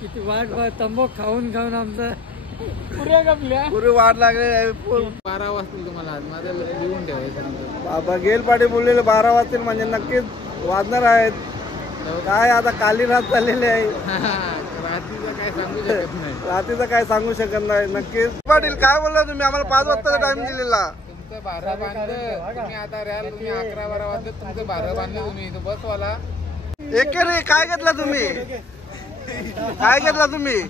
किती वाट तंबाखू खाऊन खाऊन आमचं पुरी वाट लागले 12 वाजतील तुम्हाला आज माझं लिहून ठेवायचं. बाबा गेल पाटील बोललेले 12 वाजतील म्हणजे नक्कीच वाजणार आहेत. काय आता काली रात चाललेली आहे. रात्रीचं काय सांगू शकत नाही. रात्रीचं काय सांगू शकत नाही. नक्कीच पाटील काय बोलला तुम्ही आम्हाला 5 वाजताचा टाइम दिलेला. तुमचं 12 बांधलं तुम्ही आता राहाल. तुम्ही 11-12 वाजता तुमचं 12 बांधलं तुम्ही बसवाला. एकेरी काय घेतला तुम्ही काय घेतला तुम्ही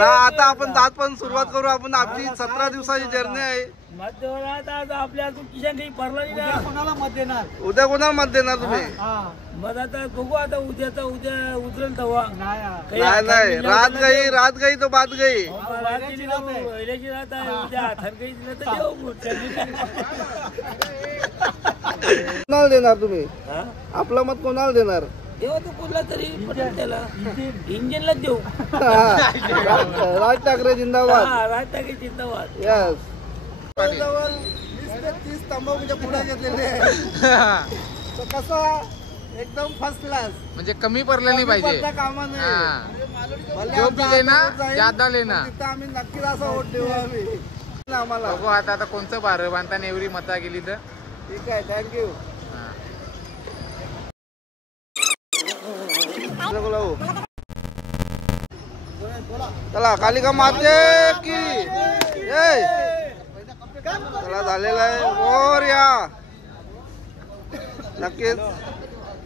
आता आपण जात पण सुरुवात करू. आपण आपली 17 दिवसाची जर्नी आहे. आपल्या किशन काही भरला कोणाला मत देणार. उद्या कोणाला मत देणार तुम्ही. मग आता बघू आता उद्या उतरेल तेव्हा. नाही रात गई तो बात गई. कोणाला देणार तुम्ही आपलं मत कोणाला देणार. देवा तू कुठला तरी त्याला इंजिनला देऊ. राज ठाकरे जिंदाबाद. राज ठाकरे जिंदाबाद. यस 20-30 तंबाखूच्या पुढे घेतलेले कसा एकदम फर्स्ट क्लास. म्हणजे कमी पडलं नाही पाहिजे. कामा जो भी लेना ज्यादा लेना. आम्ही नक्कीच असा वोट देऊ. आम्ही आम्हाला बघू आता कोणतं 12 बांधताना एवढी मता गेली तर ठीक आहे. थँक्यू. चला कालिका माते की चला झालेला आहे. वर या नक्कीच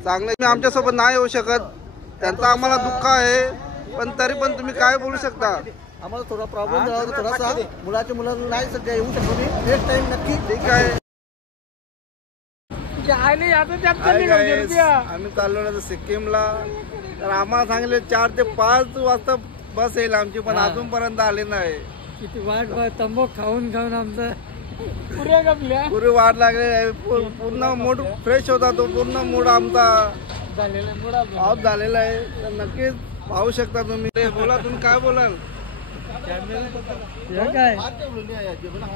चांगले. मी आमच्यासोबत नाही येऊ शकत त्यांचा आम्हाला दुःख आहे. पण तरी पण तुम्ही काय बोलू शकता. आम्हाला थोडा प्रॉब्लेम झाला होता थोडासा. मुलाच्या मुलांना नाही सध्या येऊ शकतो मी. नेक्स्ट टाइम नक्की. ठीक आहे. आम्ही चाललो ना सिक्कीमला. तर आम्हाला सांगितले 4 ते 5 वाजता बस येईल आमची. पण अजूनपर्यंत आली नाही. किती वाट तंबाखू खाऊन खाऊन आमचं पुरी वाट लागले. पूर्ण मूड फ्रेश होता. तो पूर्ण मूड आमचा ऑफ झालेला आहे. तर नक्कीच पाहू शकता तुम्ही. बोला तुम्ही काय बोलाल.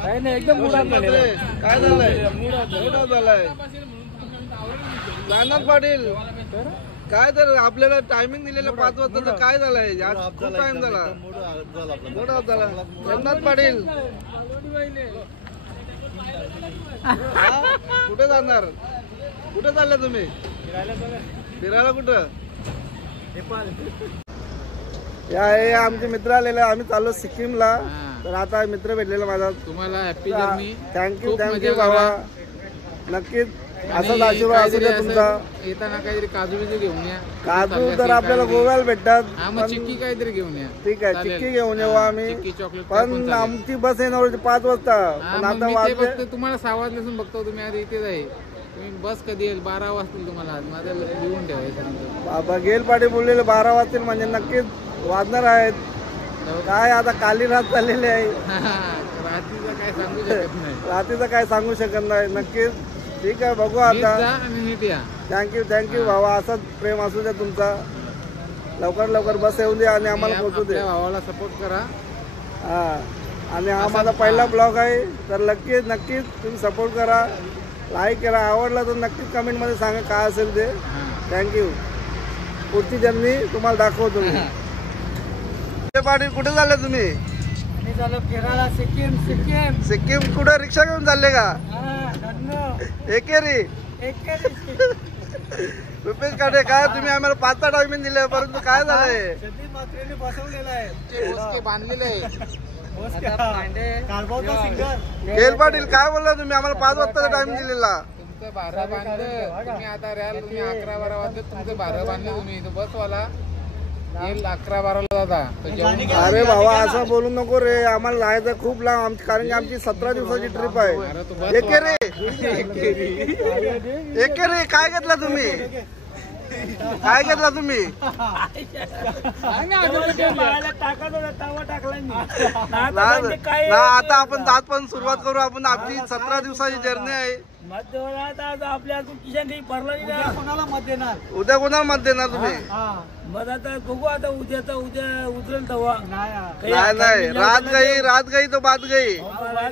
काय नाही एकदम मुडात काय झालंय मुडा झालाय. नानाथ पाटील काय तर आपल्याला टायमिंग दिलेलं 5 वाजता तर काय झालंय. आज खूप टाइम झाला. मुडा झाला. नानाथ पाटील कुठे जाणार. कुठे चालले तुम्ही फिरायला. कुठं या आमचे मित्र आलेले. आम्ही चाललो सिक्कीमला. तर आता मित्र भेटलेला माझा. तुम्हाला हॅपी जर्नी. थँक्यू बाबा. नक्कीच असाच आशीर्वाद असू द्या तुमचा. येताना काहीतरी काजू बिजू घेऊन या. काजू तर आपल्याला गोव्याला भेटतात. चिक्की काहीतरी घेऊन या. ठीक आहे चिक्की घेऊन येऊ आम्ही. चॉकलेट पण आमची बस येणार 5 वाजता. पण आता वाजले तुम्हाला 6 वाजल्यापासून बघतो. तुम्ही आधी इथेच आहे. तुम्ही बस कधी येईल 12 वाजतील तुम्हाला आज माझं लिहून ठेवायचं. बाबा गेल पाटील बोललेले 12 वाजतील म्हणजे नक्कीच वाजणार आहेत. काय आता काली रात चाललेली आहे. रात्रीचं काय सांगू शकत नाही. रात्रीचं काय सांगू शकत नाही. नक्कीच ठीक आहे बघू आता. थँक्यू भावा. असंच प्रेम असू द्या तुमचा. लवकर बस येऊन द्या आणि आम्हाला पोहोचू दे. भावाला सपोर्ट करा. आणि हा माझा पहिला ब्लॉग आहे. तर नक्कीच तुम्ही सपोर्ट करा. लाईक करा. आवडला तर नक्कीच कमेंट मध्ये सांगा काय असेल ते. थँक्यू. पुढची जर्नी तुम्हाला दाखवतो. पाटील कुठे चालले तुम्ही. फिरायला सिक्कीम कुठे रिक्षा घेऊन चालले का. एकेरी रुपेश काटे काय तुम्ही आम्हाला 5चा टायमिंग दिले. परंतु काय झालंय बसवलेला आहे. बांधलेले आहे. गेल पाटील काय बोलला तुम्ही आम्हाला 5 वाजताचा टाइम दिलेला. तुमचं 12 बांधलं तुम्ही आता राहाल. तुम्ही 11-12 वाजता तुमचं 12 बांधलं तुम्ही बसवाला येईल 11-12 दादा. अरे भावा असं बोलू नको रे. आम्हाला जायचं खूप लांब. कारण की आमची 17 दिवसाची ट्रिप आहे. एकेरी काय घेतला तुम्ही काय घेतला तुम्ही. आता आपण जात पण सुरुवात करू. आपण आपली 17 दिवसाची जर्नी आहे. आपल्या किशन काही भरला कोणाला मत देणार. उद्या कोणाला मत देणार तुम्ही. मग आता बघू आता उद्या उतरेल तेव्हा. नाही रात गई तो बात गई. उद्या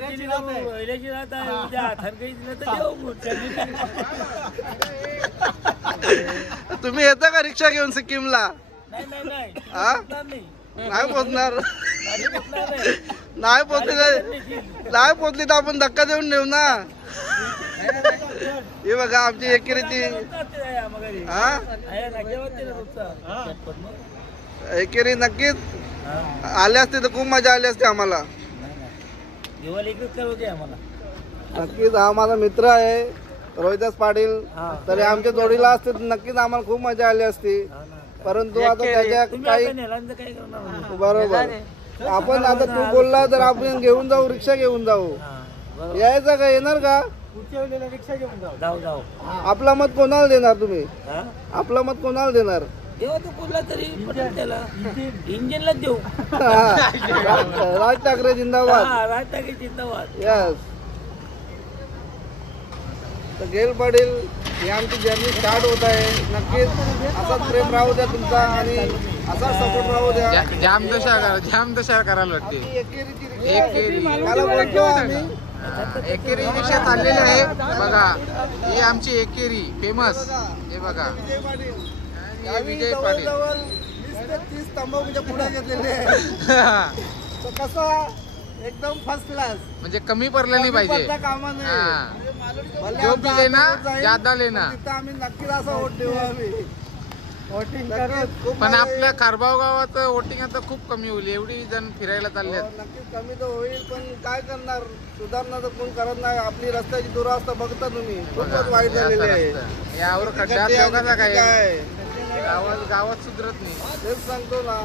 तुम्ही येता का रिक्षा घेऊन सिक्कीमला? नाही नाही नाही हा? पोचणार नाही. नाही पोचणार. गाडी पोचणार नाही. नाही पोचली नाही पोचली तर आपण धक्का देऊन नेऊ ना. हे बघा आमची एकेरीची हा एकेरी नक्कीच आले असते तर खूप मजा आली असते आम्हाला. नक्कीच हा माझा मित्र आहे रोहिदास पाटील. तरी आमच्या जोडीला असते तर नक्कीच आम्हाला खूप मजा आली असती. परंतु आता त्याच्या काही बरोबर आपण आता तू बोलला तर आपण घेऊन जाऊ रिक्षा घेऊन जाऊ. यायचं का येणार का? रिक्षा घेऊन जाऊ जाऊ. आपला मत कोणाला देणार तुम्ही? आपला मत कोणाला देणार? देवा तू कुठला तरी त्याला इंजिनला देऊ. राज ठाकरे जिंदाबाद. राज ठाकरे जिंदाबाद. यस. तर गेल पाटील ही आमची जर्नी स्टार्ट होत आहे. नक्कीच असाच प्रेम राहू द्या तुमचा आणि असाच सपोर्ट राहू द्या. जाम दशा करायला वाटते. एकेरी त्याला बोलतो आम्ही एकेरी रिक्षा चाललेली आहे बघा. ही आमची एकेरी फेमस. हे बघा विजय पाटील. जवळ 20 ते 30 तंबाखूच्या पुढे घेतलेले आहे. कसा एकदम फर्स्ट क्लास. म्हणजे कमी पडलं नाही पाहिजे. कामा नाही. जो भी लेना ज्यादा लेना. तिथं आम्ही नक्कीच असा वोट देऊ. आम्ही वोटिंग करू. पण आपल्या खारबाव गावात वोटिंग आता खूप कमी होईल. एवढी जण फिरायला चालले. नक्कीच कमी तर होईल पण काय करणार. सुधारणा तर कोण करत नाही. आपली रस्त्याची दुरावस्था बघता तुम्ही खूपच वाईट झालेली आहे. यावर खड्डा लोकांचा काय गावात सुधरत नाही. तेच सांगतो ना.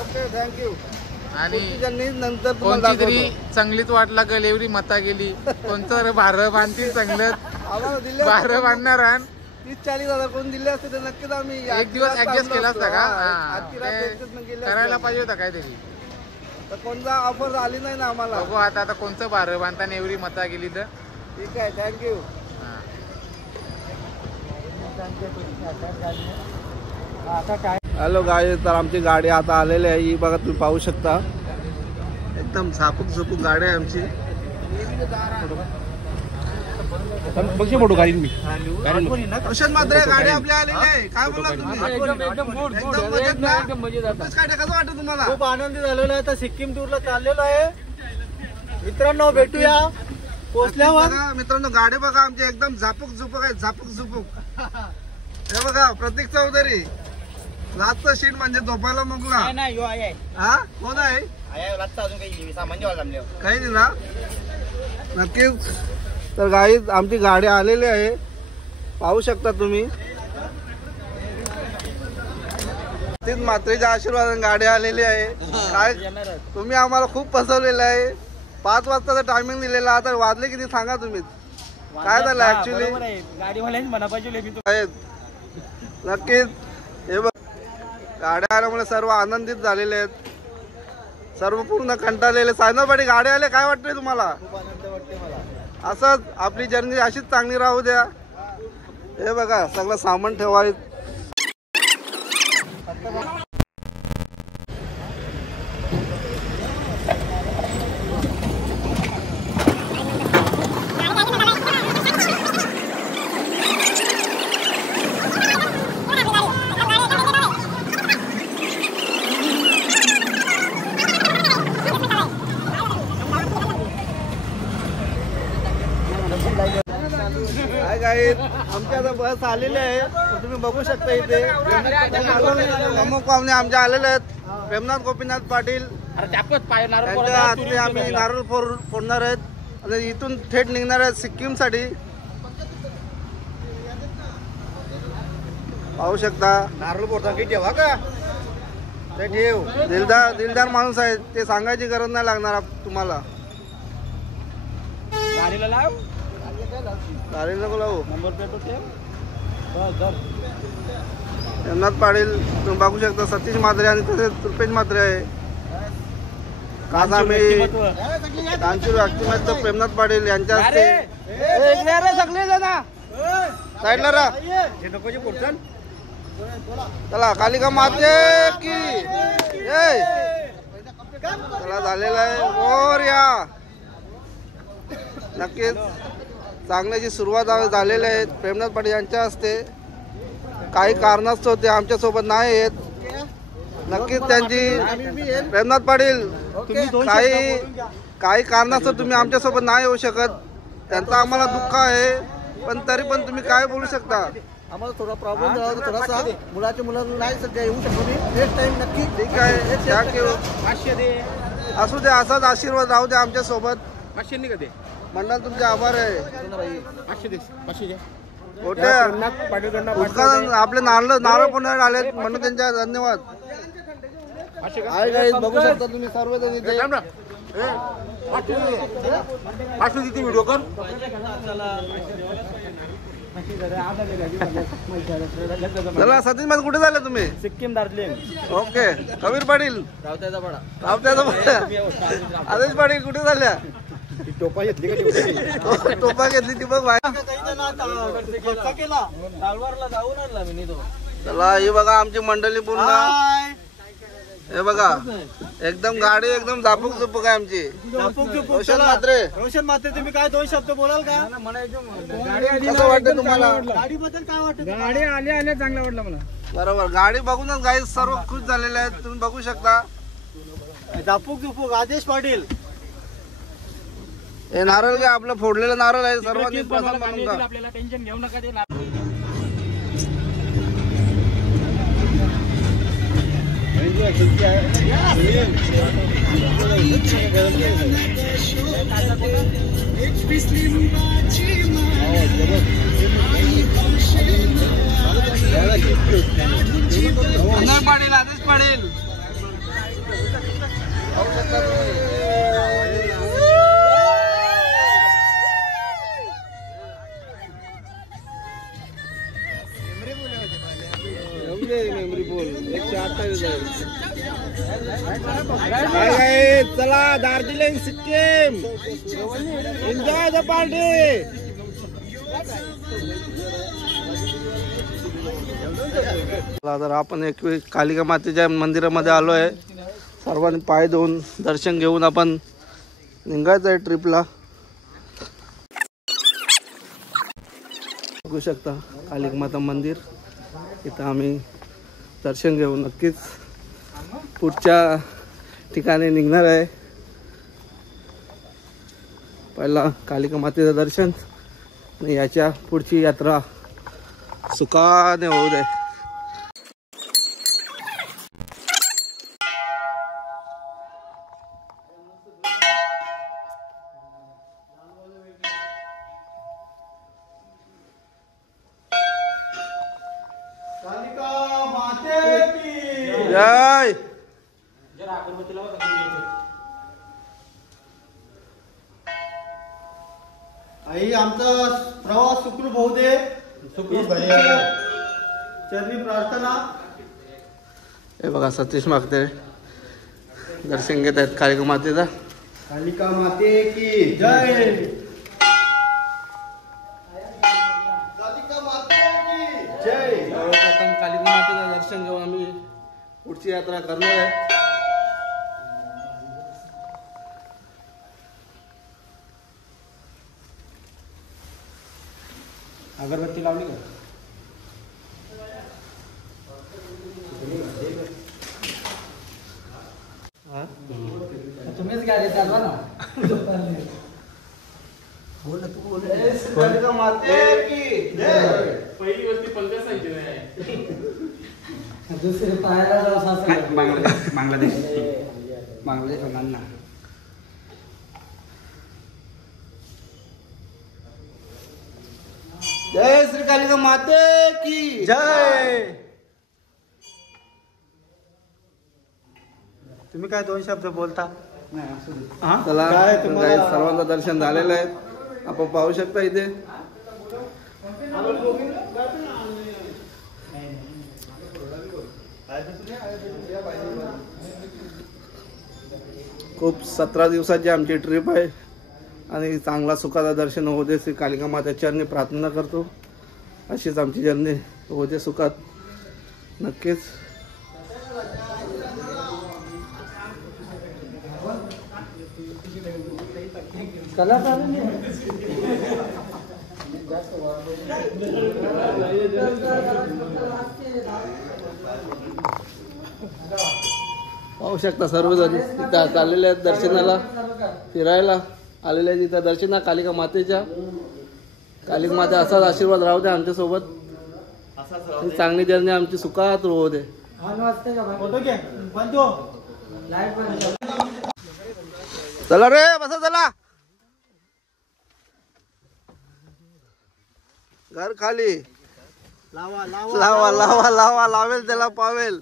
Okay thank you. आणि नंतर कोणती तरी चांगलीच वाट लागेल. एवढी मता गेली. कोणतं भारं बांधतील चांगलं भारं बांधणार. 30-40 हजार कोण दिले असते तर नक्कीच आम्ही एक दिवस ऍडजस्ट केला असता का? करायला पाहिजे होता काहीतरी. तर कोणता ऑफर आली नाही ना आम्हाला. बघू आता कोणतं भारं बांधताना एवढी मता गेली तर. ठीक आहे थँक्यू. हॅलो गाडी. तर आमची गाडी आता आलेली आहे. ही बघा तुम्ही पाहू शकता एकदम झापूक गाडी आहे आमची. फोटो काढीन मी. प्रशांत मात्रे गाडी आपल्या आलेली आहे. काय बोला तुम्ही? एकदम मजेत ना? कसं वाटतं तुम्हाला? खूप आनंदी झालेलो आहे. आता सिक्कीम टूरला चाललेलो आहे. मित्रांनो भेटूया पोहोचल्यावर. मित्रांनो गाडी बघा आमची एकदम झापूक आहे. झापूक हे बघा प्रतीक चौधरी. लास्ट शीट म्हणजे झोपायला मोकला. हा कोण आहे? काही नाही ना. नक्कीच. तर गाईज आमची गाडी आलेली आहे पाहू शकता तुम्ही. तीच मात्रेच्या आशीर्वादाने गाडी आलेली आहे. काय तुम्ही आम्हाला खूप फसवलेलं आहे. 5 वाजताचा टायमिंग दिलेला. आता वाजले किती सांगा तुम्ही. काय झालं ऍक्च्युली गाडीवाल्याच म्हणा पाहिजे. नक्कीच. हे बघ गाड्या आल्यामुळे सर्व आनंदित झालेले आहेत. सर्व पूर्ण कंटाळलेले. सायनापाडी गाडी आले काय वाटतंय तुम्हाला? खूप आनंद वाटते मला. असंच आपली जर्नी अशीच चांगली राहू द्या. हे बघा सगळं सामान ठेवायचं. आमच्या आता बस आलेली आहे. तुम्ही बघू शकता इथे प्रमुख पाहुणे आमच्या आलेले आहेत. प्रेमनाथ गोपीनाथ पाटील त्यांच्या हाती आम्ही नारळ फोडणार आहेत आणि इथून थेट निघणार आहेत सिक्कीम साठी. पाहू शकता नारळ फोडता की ठेवा का ते ठेव. दिलदार माणूस आहे. ते सांगायची गरज नाही लागणार तुम्हाला. गाडीला लाव. गाडी नको लावू. नंबर प्लेट प्रेमनाथ पाटील तुम्ही बघू शकता. सतीश म्हात्रे आणि तसेच रुपेश म्हात्रे आहे. खास आम्ही त्यांची व्यक्तिमत्व प्रेमनाथ पाटील यांच्या हस्ते. सगळे जण साईडला राहा. चला कालिका माते की चला झालेला आहे. और या नक्कीच चांगल्याची सुरुवात झालेली आहे प्रेमनाथ पाटील यांच्या हस्ते. काही कारणास्तव ते आमच्या सोबत नाही आहेत. नक्कीच त्यांची प्रेमनाथ पाटील काही कारणास्तव तुम्ही आमच्या सोबत नाही येऊ शकत. त्यांचा आम्हाला दुःख आहे, पण तरी पण तुम्ही काय बोलू शकता? आम्हाला थोडा प्रॉब्लेम झाला होता, थोडासा मुलाच्या मुलांना नाही सध्या येऊ शकतो मी. नेक्स्ट टाइम नक्की. ठीक आहे, असू दे, असाच आशीर्वाद राहू दे आमच्या सोबत. मंडळ तुमचे आभार आहे. उत्पादन आपले नारळ पण आले म्हणून त्यांच्या धन्यवाद. आहे गाईज, बघू शकता तुम्ही सर्वजण इथे. व्हिडिओ कर. चला सतीश मध्ये कुठे झाले तुम्ही? सिक्कीम दार्जिलिंग. ओके. कबीर पाटील रावत्याचा पाडा. आदेश पाटील कुठे झाल्या? टोपा घेतली का? टोपा घेतली ती बघ. चला ही बघा आमची मंडळी पूर्ण. हे बघा एकदम गाडी एकदम झापूक झुपूक आहे आमची. रोशन मात्रे तुम्ही काय 2 शब्द बोलाल का? कसं वाटतं तुम्हाला? गाडीबद्दल काय वाटतं? गाडी आली चांगला वाटलं मला. बरोबर, गाडी बघूनच गाई सर्व खुश झालेले आहेत. तुम्ही बघू शकता. झापूक झुपूक. आदेश पाटील हे नारळ काय आपलं फोडलेलं नारळ आहे. सर्वांनी प्रसाद म्हणून का. आपल्याला टेन्शन घेऊ नका. ते पाटील, आदेश पाटील चला Darjeeling Sikkim enjoy the party. तर आपण एक कालिका मातेच्या मंदिरामध्ये आलो आहे. सर्वांनी पाय धुवून दर्शन घेऊन आपण निघायचं आहे ट्रिपला. बघू शकता कालिका माता मंदिर. इथं आम्ही दर्शन घेऊ. नक्कीच पुढच्या ठिकाणी निघणार आहे. पहिला कालिका मातेचं दर्शन आणि याच्या पुढची यात्रा सुखाने होऊ दे. जय. आई आमचा प्रवास सुखरूप होऊ दे. चरणी प्रार्थना. हे बघा सतीश मागते दर्शन घेत आहेत कालिका मातेचा. कालिका माते की जय. कालिका माते की जय. सर्वप्रथम कालिका मातेचं दर्शन घेऊन आम्ही पुढची यात्रा करणार आहे. अगरबत्ती लावली का? तुम्हीच गाडी चालवा ना. कालिका माते की जय. पहिली वस्ती पंकज आहे. दुसरे पाहायला बांगलादेश नाना. जय श्री कालिका माते की जय. तुम्ही काय 2 शब्द बोलता? चला सर्वांचं दर्शन झालेलं आहे. आपण पाहू शकता इथे खूप 17 दिवसाची आमची ट्रिप आहे आणि चांगला सुखाचा दर्शन होऊ दे. श्री कालिका मातेच्या चरणी प्रार्थना करतो. अशीच आमची जर्नी होऊ दे सुखात. नक्कीच चला पाहू शकता सर्वजण तिथं चाललेले आहेत दर्शनाला, फिरायला आलेले आहेत तिथं दर्शना कालिका मातेच्या. कालिका माता असाच आशीर्वाद राहू दे आमच्यासोबत, चांगली जर्नी आमची सुखात होऊ दे. चला रे बसा, चला घर खाली लावा लावा लावा लावा लावेल त्याला पावेल.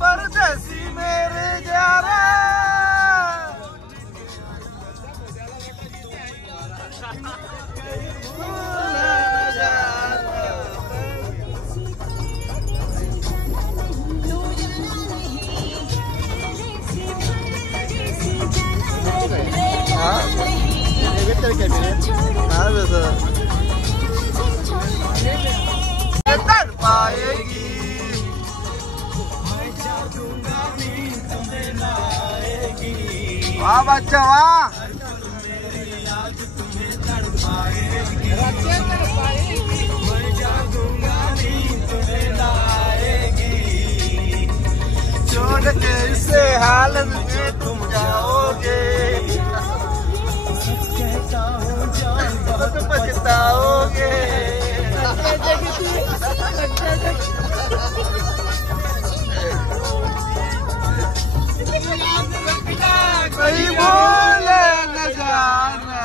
परदेसी मेरे यारा वाह बच्चा वाह. छोड़ के इसे हालत में तुम जाओगे तो पछताओगे. कोई बोले न जाना.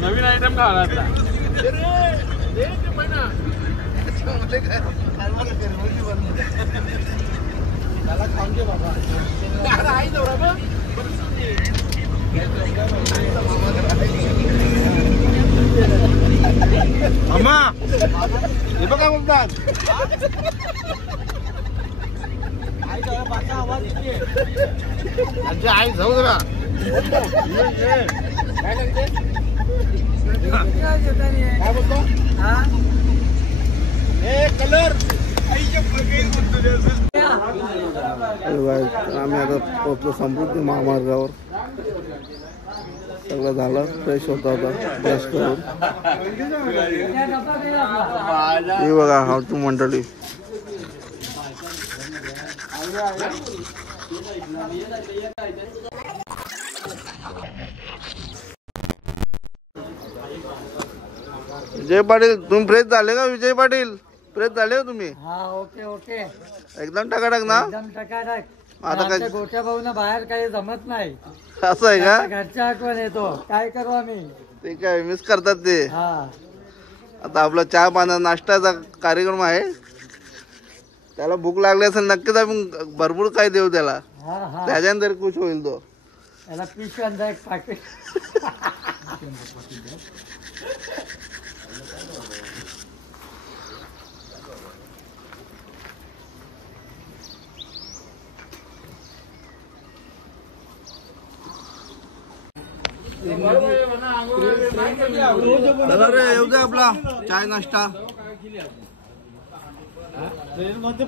नवीन आयटम खावा आता. अम्मा हे बघा बोलतात. आई जाऊ जरा. काय बोलतो कलर. आम्ही आता पोहोचलो समृद्धी महामार्गावर. सगळं झालं, फ्रेश होता होता ब्रश करून. हे बघा हावटू मंडळी. विजय पाटील तुम्ही फ्रेश झाले का? विजय पाटील फ्रेश झाले का तुम्ही? हा ओके ओके एकदम टकाटक ना? एकदम टकाटक. आता काय गोट्या भाऊन बाहेर काही जमत नाही. असं आहे का? घरच्या आठवण येतो, काय करू आम्ही. ते काय मिस करतात ते. हा आता आपला चहा पाना नाश्त्याचा कार्यक्रम आहे. त्याला भूक लागली असेल नक्कीच आपण भरपूर काय देऊ त्याला. हा हा त्याच्यानंतर खुश होईल तो. त्याला पिशव्यांचा एक पाकिट. चला रे येऊ दे आपला चाय नाश्ता.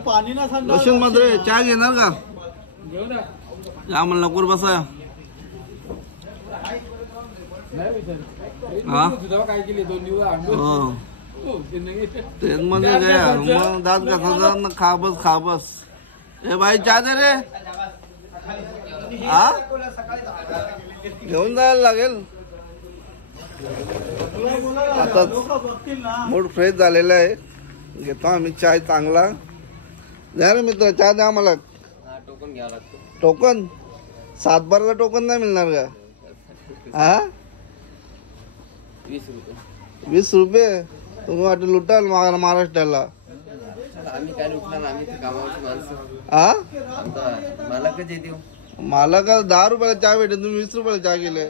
पाणी ना सांग. रोशन मध्ये चहा घेणार का? या मला लवकर बसा. हा हो ट्रेन मध्ये गया मग दात घासायचा खाबस खाबस. ए बाई चहा दे रे. हा घेऊन जायला लागेल. आता मूड फ्रेश झालेला आहे. घेतो आम्ही चाय चांगला. द्या रे मित्र चहा द्या आम्हाला. टोकन घ्यावं लागतं. टोकन 7/12चा टोकन नाही मिळणार का? हा 20 रुपये. 20 रुपये तुम्ही वाटत लुटाल महाराष्ट्राला. आम्ही काय लुटणार, आम्ही कामावरची माणसं. हा मला कधी देऊ. मला का 10 रुपयाला चहा भेटेल, तुम्ही 20 रुपयाला चहा केले.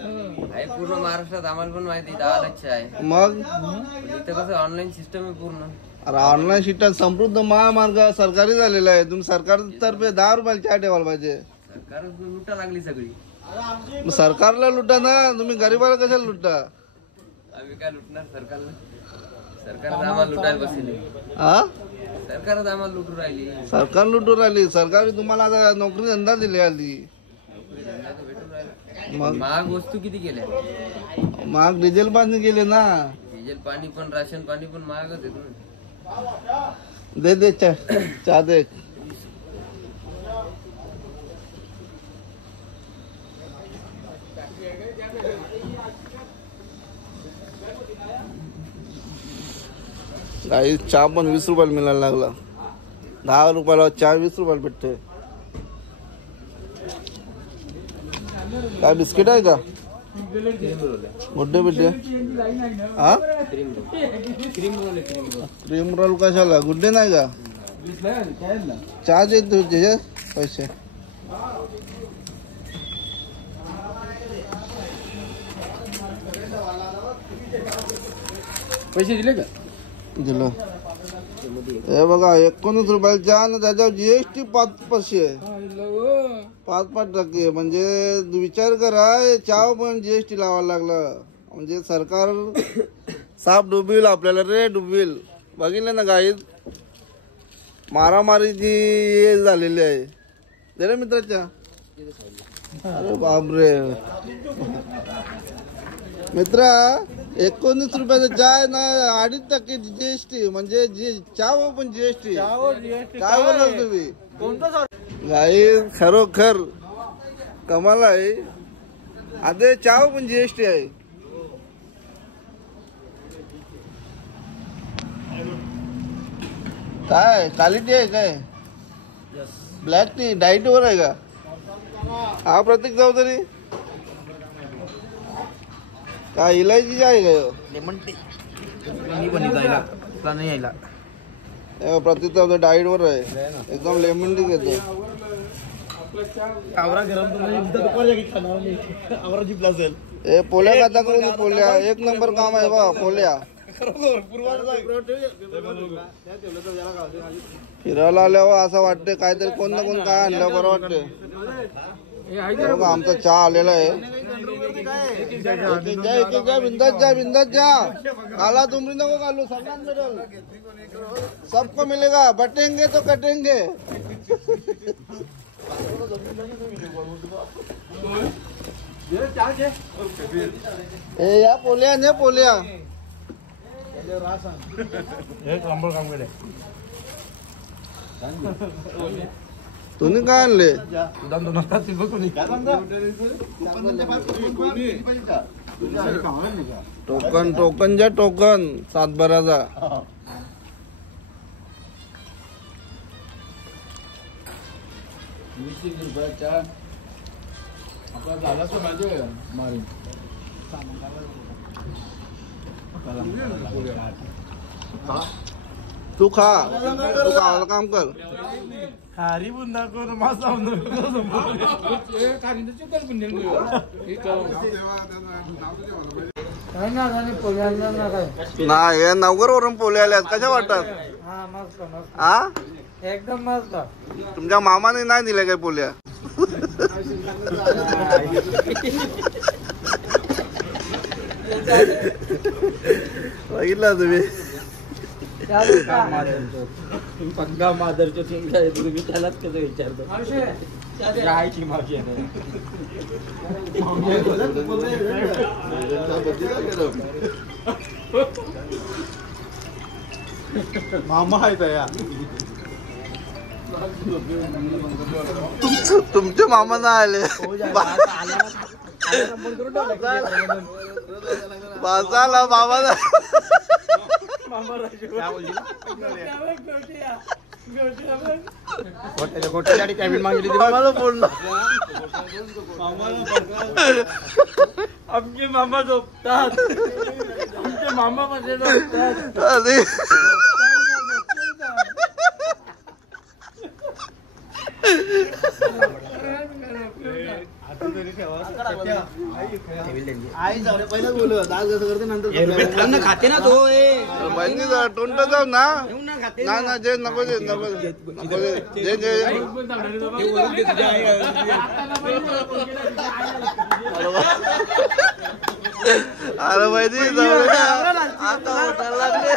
आहे पूर्ण महाराष्ट्रात आम्हाला पण माहिती 10 लाख आहे. मग इथं कसं ऑनलाईन सिस्टम आहे पूर्ण. अरे ऑनलाईन शिटा समृद्ध महामार्ग सरकारी झालेला आहे. तुम्ही सरकारतर्फे 10 रुपयाला चहा ठेवायला पाहिजे. सरकार लुटा लागली सगळी. मग सरकारला लुटा ना, तुम्ही गरीबाला कशाला लुटा? आम्ही काय लुटणार सरकारला? सरकार आम्हाला लुटायला बसले. हा सरकारच आम्हाला लुटू राहिली. सरकार लुटून राहिली. सरकारने तुम्हाला आता नोकरी धंदा दिली आली. मग महाग वस्तू किती केल्या? महाग डिझेल पाणी गेले ना. डिझेल पाणी पण राशन पाणी पण महागच आहे. दे चहा दे. काही चहा पण 20 रुपयाला मिळायला लागला. 10 रुपयाला चहा 20 रुपयाला भेटते. काय बिस्किट आहे का? गुड्डे बिड्डे हा क्रीम रोल कशाला? गुड्डे नाही का? चहाचे तुझे पैसे दिले का? दिलं. हे बघा 19 रुपयाला चहा ना त्याच्यावर GST 5%. 5% म्हणजे विचार करा. चहा पण GST लावायला लागलं म्हणजे सरकार साप डुबील आपल्याला रे डुबील. बघितलं ना गाईत मारामारीची हे झालेली आहे. रे मित्राच्या अरे बापरे मित्रा 19 रुपयाचा चहा ना 2.5% GST म्हणजे चहा पण GST. काय बोलाल तुम्ही? गाई खरोखर कमाल आहे. आधी चहा पण GST आहे. काय क्वालिटी आहे काय? ब्लॅक टी डाईट वर आहे का? हा प्रतीक चौधरी काय इलायची आहे का? लेमन टी नाही यायला. प्रतीक चौधरी डाईट वर आहे एकदम. लेमन टी घेतो. हे पोल्या खाता करून पोल्या 1 नंबर काम आहे बा. पोल्या फिरायला आल्यावर असं वाटते काहीतरी कोण ना कोण काय आणलं बरं वाटते. आमचा चहा आलेला आहे. बिंदास जा काला तुमरी नको घालू. सगळ्यांना मिळेल. सबको मिलेगा. बटेंगे तो कटेंगे. या पोल्या ने पोल्या तुम्ही काय आणले? टोकन ज्या टोकन 7/12चा. तू खा काम कर. खारी बुंदा करून मासा ना हे नवगर वरून पोले आल्यात कशा वाटतात? हा एकदम मस्त. तुमच्या मामाने नाही दिल्या काय पोल्या? बघितला तुम्ही? पक्का मादरच्या चिंता आहे. तुम्ही त्यालाच कसं विचारतो? राहायची मावशी आहे. मामा आहे त्या. तुमचे मामा नाही आले. बाजाला बाबा गोट्यासाठी कॅबिन मागली मला बोलला. आमचे मामा झोपतात. आमचे मामा मध्ये झोपतात. अरे खाते ना तो बहिणी टोंट जाऊ ना. ना जे नको जे नको जे जे अरे बहिणी जाऊ आता लागले.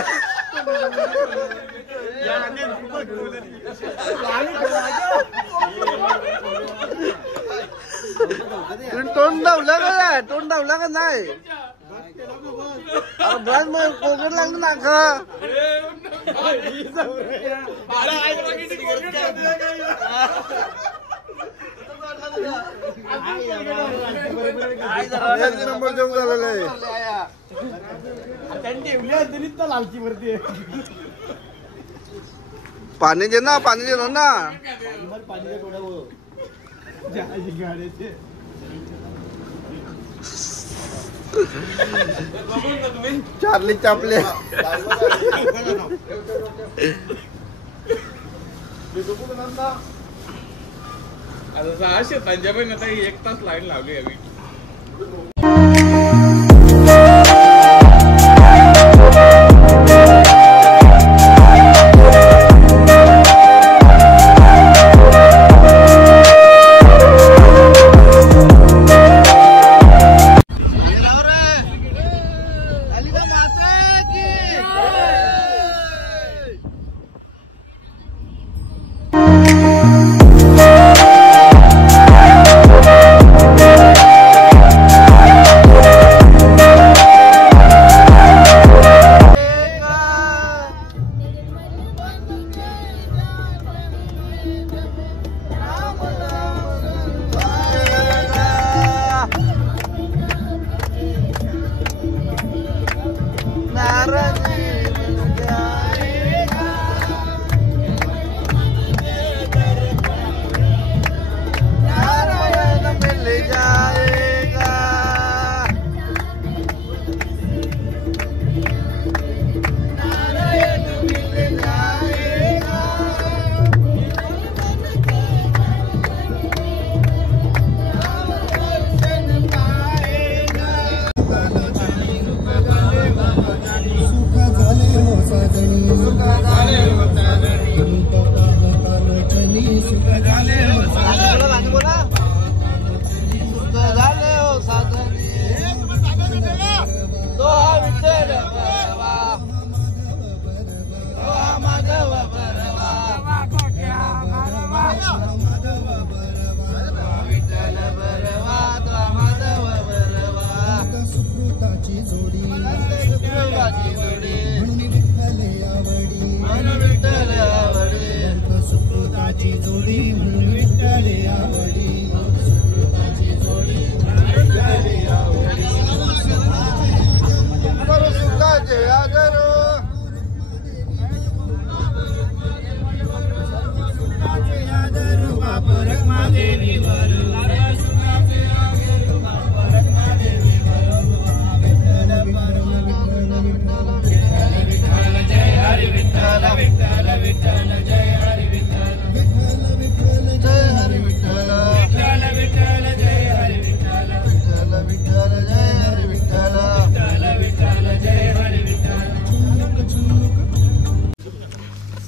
तोंड धावला का तोंड धावला का नाही ब्राज मध्ये कोकण लागलं ना का एक नंबर जेवण झालेलं आहे पाणी दे ना चार्ली चापले असे पंजाबी आता 1 तास लाईन लावली आम्ही.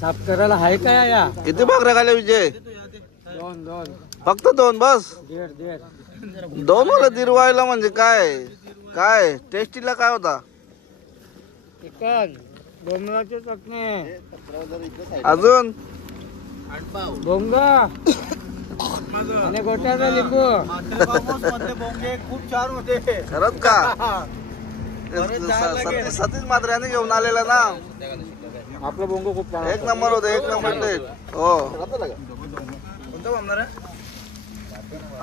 साफ करायला आहे काय या किती भाकऱ्या खाल्ल्या विजय? 2 फक्त 2 बस? 1.5 2 मला दिरवायला म्हणजे काय काय टेस्टीला काय होता? चिकन, बोंबलाची चटणी, अजून बोंगा आणि गोट्याचा लिंबू. बोंगे खूप छान होते. खरंच का? सतीश मात्र्याने घेऊन आलेला ना. आपलं बोंगो खूप छान. 1 नंबर होते 1 नंबर टेस्ट. हो कोणता बांबणार आहे?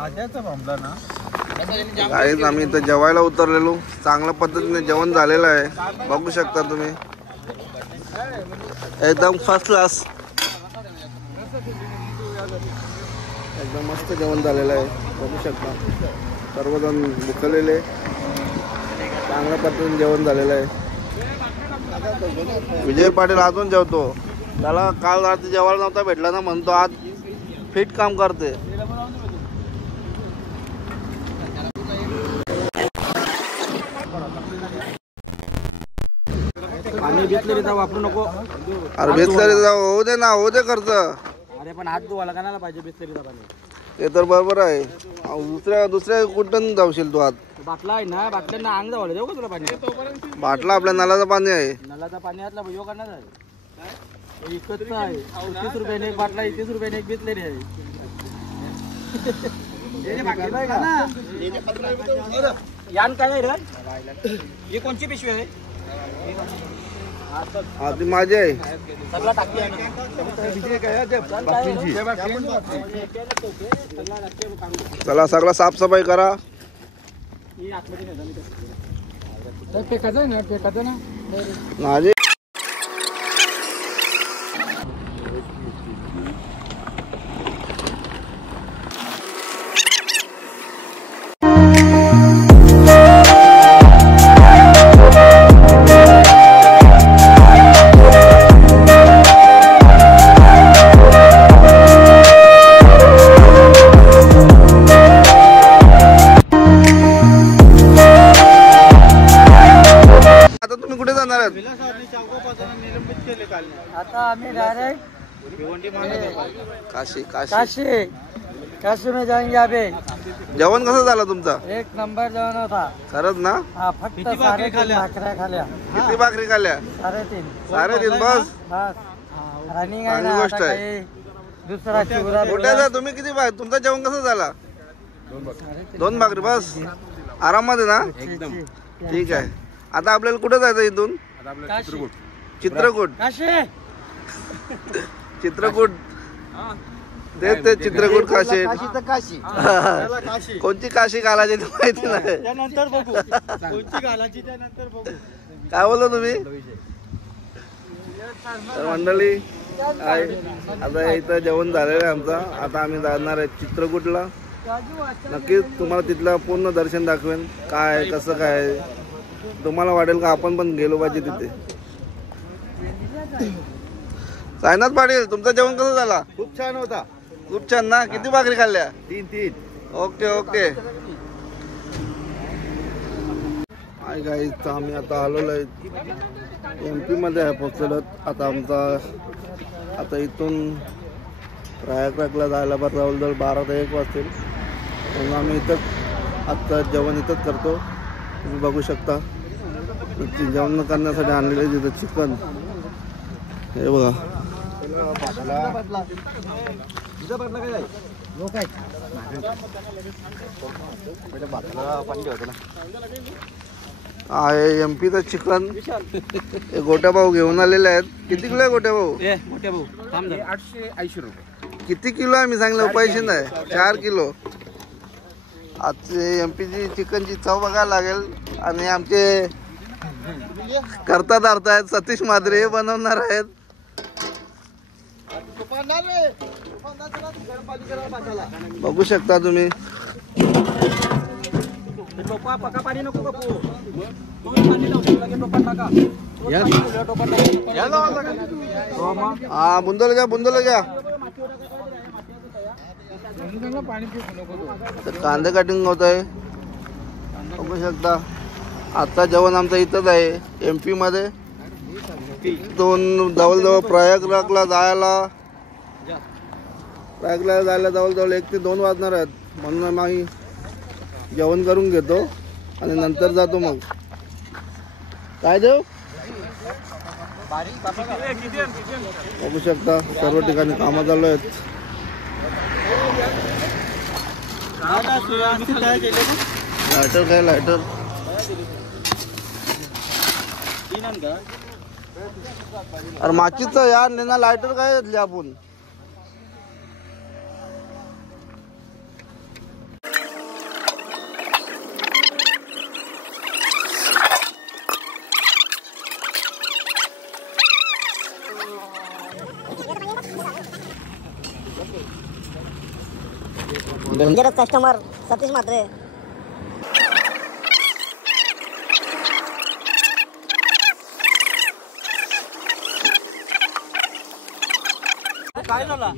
आज्याचा बांबला ना. गाईज आम्ही इथं जेवायला उतरलेलो. चांगल्या पद्धतीने जेवण झालेलं आहे, बघू शकता तुम्ही. एकदम फर्स्ट क्लास, एकदम मस्त जेवण झालेलं आहे, बघू शकता. सर्वजण भुकलेले, चांगल्या पद्धतीने जेवण झालेलं आहे. विजय पाटील अजून जेवतो. त्याला काल रात्री जेवायला नव्हता भेटला ना, म्हणतो आज फिट काम करते. पाणी बिसलरी वापरू नको. अरे बिसलरी होऊ दे ना, होऊ दे खर्च. अरे पण हात धुवायला का पाहिजे बिसलरीचा पाणी? ते तर बरोबर आहे. दुसऱ्या कुठून जाऊशील तू आज? बाटला आहे ना, बाटल्यांना अंग जावलं देऊ का तुला पाणी? बाटला आपल्या नळाचं पाणी आहे. नळाचा पाणी आतला यो करणार आहे. इकडचं आहे 30 रुपयाने एक बाटला 30 रुपयाने एक बिसलेरी आहे. यान काय आहे रे? ही कोणची पिशवी आहे? हा ती माझी आहे. सगळा टाकी आहे चला सगळं साफसफाई करा. माझी आता आम्ही डायरेक्ट काशी काशी काशी काशी में जाएंगे अभी. जेवण कसं झालं तुमचं? एक नंबर जेवण होता. खरंच ना? हा फक्त 3.5 भाकऱ्या खाल्या. किती भाकरी खाल्ल्या? 3.5. 3.5 बस. रनिंग आहे ना. चांगली गोष्ट आता आहे. काही दुसरा चिवरा कुठे जा तुम्ही? किती तुमचं जेवण कसं झाला? 2 भाकरी बस. आरामात ना? ठीक आहे. आता आपल्याला कुठे जायचं इथून? चित्रकूट. काशी चित्रकूट ते चित्रकूट काशी. काशी कोणती काशी घालायची ते माहिती नाही. त्यानंतर बघू कोणची घालायची त्यानंतर बघू. काय बोलतो तुम्ही? तर मंडळी आहे आता इथं जेवण झालेलं आहे आमचं. आता आम्ही जाणार आहे चित्रकूटला. नक्कीच तुम्हाला तिथलं पूर्ण दर्शन दाखवेन. काय कसं काय तुम्हाला वाटेल का आपण पण गेलो पाहिजे तिथे. साईनाथ पाटील तुमचं जेवण कसं झाला? खूप छान होता. खूप छान ना? किती भाकरी खाल्ल्या? 3. Okay okay. हाय गाईज आम्ही आता आलेलो आहे MP मध्ये आहे पोहोचलो. आता इथून प्रयागराजला जायला जवळजवळ 12 ते 1 वाजतील. म्हणून आम्ही इथंच आता जेवण इथंच करतो. तुम्ही बघू शकता जेवण करण्यासाठी आणलेले तिथं चिकन हे बघा. आहे MPचं चिकन. हे गोट्या भाऊ घेऊन आलेले आहेत. किती किलो आहे गोट्या भाऊ? मोठ्या भाऊ 880 रुपये. किती किलो आहे? मी सांगितलं पैसे नाही. 4 किलो. आजचे MPची चिकनची चव बघायला लागेल. आणि आमचे करतात आहेत सतीश माद्रे बनवणार आहेत. बघू शकता तुम्ही. पाणी नको हा बुंदल घ्या. तर कांदे कटिंग होत आहे. बघू शकता आता जेवण आमचं इथंच आहे MP मध्ये. जवळजवळ प्रयागराजला जायला जवळजवळ 1 ते 2 वाजणार आहेत. म्हणून आम्ही जेवण करून घेतो आणि नंतर जातो. मग काय देऊ? बघू शकता सर्व ठिकाणी कामं चालू आहेत. लायटर काय लायटर अरे माचीचं यार नेना लायटर काय घेतली आपण. Dangerous customer Satish Mhatre. काय झाला?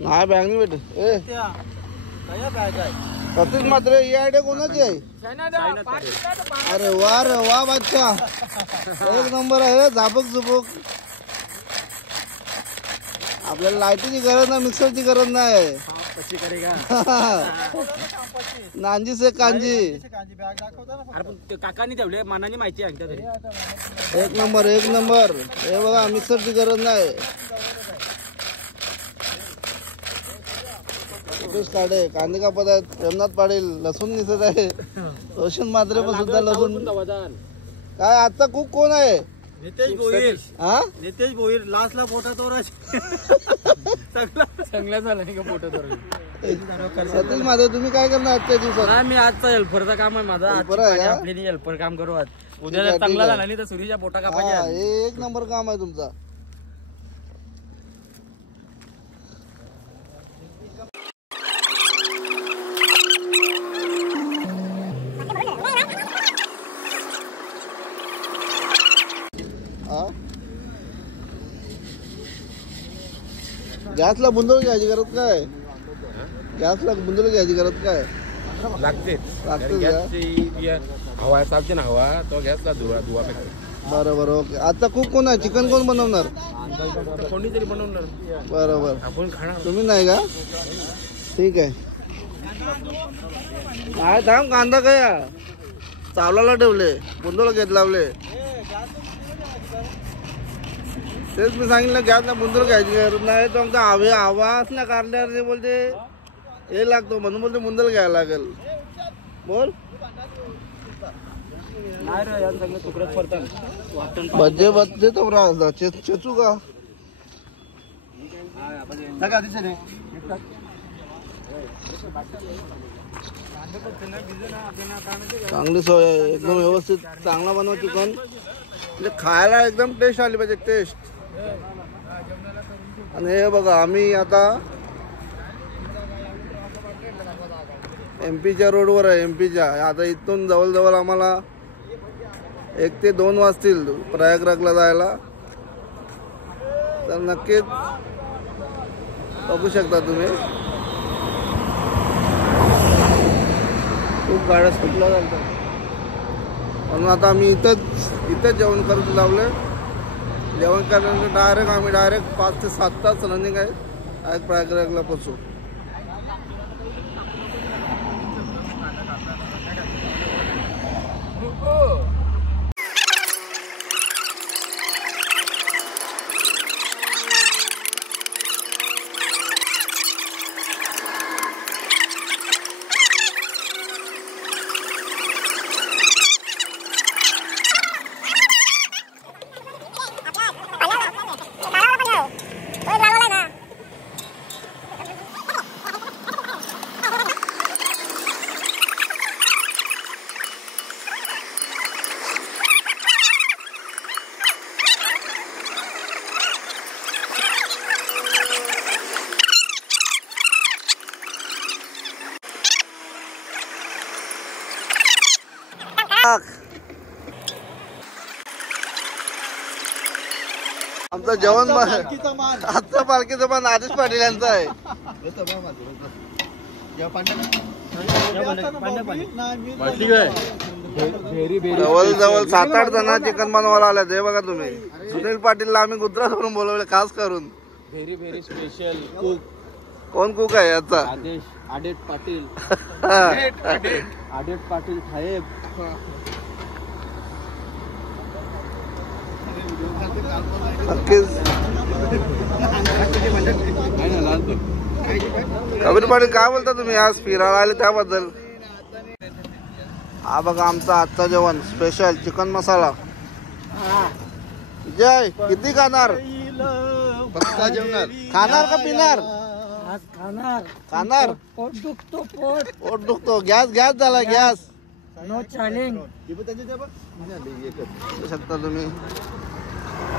नाही बॅग नाही भेट. सतीश म्हात्रे ही आयडिया कोणाची आहे? अरे वा बादशाह 1 नंबर आहे. झापक झुपक. आपल्याला लाईटीची गरज नाही, मिक्सरची गरज नाही. नांजी से कांजी. काकांनी ठेवले मनाने माहिती आहे. 1 नंबर. हे बघा मिक्सरची गरज नाही. सतीश काडे कांदे कापत आहेत. प्रेमनाथ पाटील लसूण दिसत आहे. रोशन मात्रे पण सुद्धा लसूण. काय आजचा कुक कोण आहे? नितेश भोईर. हा नितेश भोईर लास्टला पोटा तोरा चांगला झाला नाही का पोटा तोरा. सतीश मात्रे तुम्ही काय करणार आजच्या दिवसात? मी आजचा हेल्परचा काम आहे माझा. हेल्पर आहे का? आपली हेल्पर काम करू आज. उद्या ठीक आहे, जर चांगला ठीक आहे. झाला नाही तर सुरीच्या पोटा हा, कापायच्या. हे एक नंबर काम आहे तुमचा. गॅसला बुंदळ घ्यायची गरज काय? गॅसला बुंदळ घ्यायची गरज काय? लागते लागते हवा चालते ना हवा तो गॅसला धुवा बरोबर. ओके. आता कुक कोण आहे? चिकन कोण बनवणार? कोणीतरी बनवणार बरोबर. आपण खाणार. तुम्ही नाही का? ठीक आहे. काय थांब कांदा काय चावलाला ठेवले बुंदोला घेत लावले. तेच मी सांगितलं गॅसला बुंदोला घ्यायची गरज नाही. तो आमचा हवा असल्या कारणाने बोलते हे लागतो म्हणून बोलते बुंदोला घ्यायला लागेल. बोल बज्जे बज्जे तो राहता चेचू का? चांगली सोय आहे. एकदम व्यवस्थित चांगला बनवा चिकन. म्हणजे खायला एकदम टेस्ट आली पाहिजे. टेस्ट. आणि हे बघा आम्ही आता MP च्या रोडवर आहे. MP च्या आता इथून जवळजवळ आम्हाला 1 ते 2 वाजतील प्रयागराजला जायला. तर नक्कीच बघू शकता तुम्ही. खूप गाड्या सुटल्या जातात म्हणून आता आम्ही इथंच जेवण करत लावले. जेवण करण्यानंतर आम्ही डायरेक्ट 5 ते 7 तास रनिंग आहे. डायरेक्ट प्रयागराजला पोचू. आमचं जेवण आजचं पालखीचं पण आदेश पाटील यांचं आहे. जवळ 7-8 जण चिकन बनवायला आले. ते बघा तुम्ही. सुनील पाटीलला आम्ही गुजरातवरून बोलवले खास करून. Very very special cook. कोण कुक आहे याचा? आदेश पाटील. आदेश पाटील साहेब. नक्कीच. कबीर पाटील काय बोलता तुम्ही आज फिरायला आले त्याबद्दल? हा बघा आमचं आजचं जेवण स्पेशल चिकन मसाला. जय किती खाणार? खाणार का पिणार? खाणार. पोट दुखतो. गॅस झाला गॅस. No challenge. शकता तुम्ही.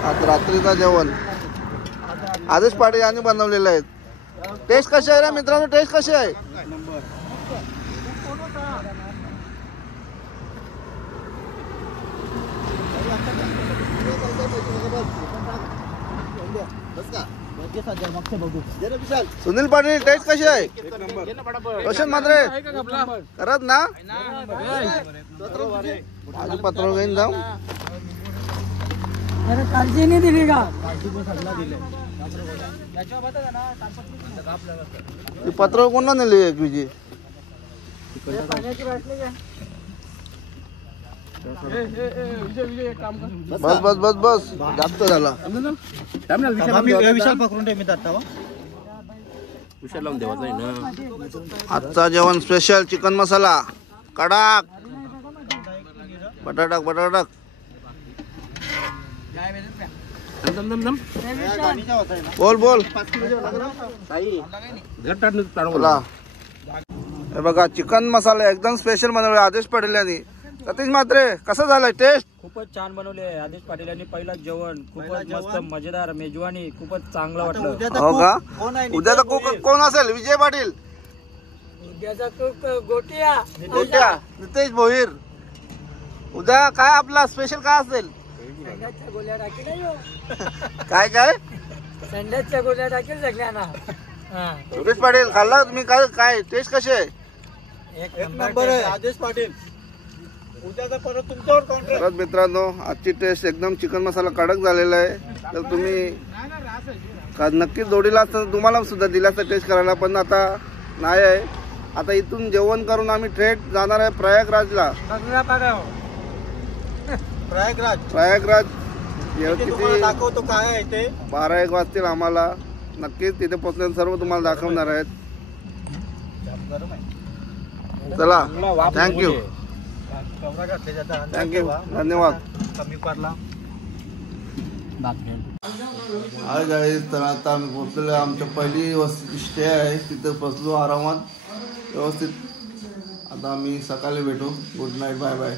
आज रात्रीचा जेवण आदेश पाटील यांनी बनवलेलं आहे. टेस्ट कशी आहे रे मित्रांनो? टेस्ट कशी आहे? सुनील पाटील टेस्ट कशी आहे? रोशन मात्रे करत ना माझी पत्र घेऊन जाऊ. काळजी नाही दिली का? पत्र कोणा नेली एकवीची? बस बस बस बस जास्त झाला. विशाल पकडून ठेव मी विषय लावून देवाचा आहे ना. आजचा जेवण स्पेशल चिकन मसाला कडक बटाटा बटाटा बोल बोल बोला. हे बघा चिकन मसाला एकदम स्पेशल बनवले आदेश पाटील यांनी. सतीश म्हात्रे कसं झालंय टेस्ट? खूपच छान बनवले आदेश पाटील यांनी. पहिलं जेवण खूपच मस्त मजेदार मेजवानी खूपच चांगलं वाटलं. हो का? उद्याचा कुक कोण असेल? विजय पाटील, उद्याचा कुक गोटिया गोट्या, नितेश भोईर. उद्या काय आपला स्पेशल काय असेल? संध्याच्या गोळ्या टाकी नाही हो. काय काय संध्याच्या गोळ्या टाकेल सगळ्यांना. सुरेश पाटील खाल्ला तुम्ही? काय काय टेस्ट कशी आहे? एक नंबर आहे आदेश पाटील. उद्याचा परत तुमच्यावर कॉन्ट्रॅक्ट. परत मित्रांनो आजची टेस्ट एकदम चिकन मसाला कडक झालेला आहे. तर तुम्ही नक्कीच जोडीला असतं तुम्हाला सुद्धा दिला असता टेस्ट करायला, पण आता नाही आहे. आता इथून जेवण करून आम्ही थेट जाणार आहे प्रयागराजला. प्रयागराज किती दाखवतो काय आहे ते. 12-1 वाजतील आम्हाला. नक्कीच तिथे पोहोचल्यानंतर सर्व तुम्हाला दाखवणार आहेत. चला थँक्यू थँक्यू धन्यवाद. कमी पडला. हाय गाईज, तर आता आम्ही पोहोचलेलो आहे. आमच्या पहिली वस्ती स्टे आहे तिथं बसलो आरामात व्यवस्थित. आता आम्ही सकाळी भेटू. Good night, bye bye.